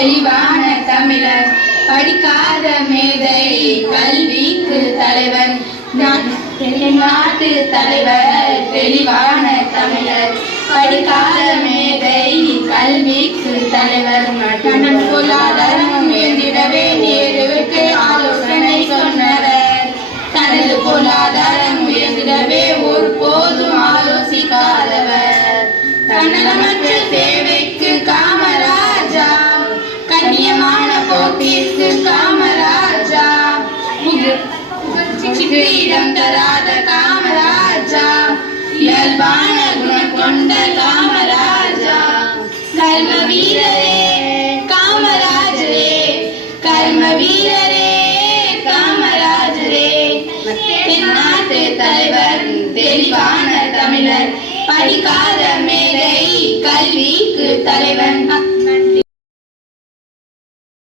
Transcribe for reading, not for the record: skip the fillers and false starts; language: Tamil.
தெளிவான தமிழர், படிக்காத மேதை கல்விக்கு தலைவன். நாட்டு தலைவர் தெளிவான தமிழர், படிக்காத மேதை கல்விக்கு தலைவர். கண்ணன் பொருளாதாரம் உயர்ந்திடவே நேருவுக்கு ஆலோசனை சொன்னவர். தனது பொருளாதாரம் உயர்ந்திடவே ஒருபோதும் ஆலோசிக்காதவர். தன்னலமற்ற சேவைக்கு காமராஜா, கண்ணியமான போக்கிற்கு காமராஜா, புகழ்ச்சியிடம் தராத காமராஜா, இயல்பான குணம் கொண்ட காமராஜா. கர்ம வீரரே காமராஜரே, கர்ம வீரரே காமராஜரே. தென்னாட்டு தலைவர் தெளிவான தமிழர், படிக்காத மேதை கல்விக்கு தலைவன்.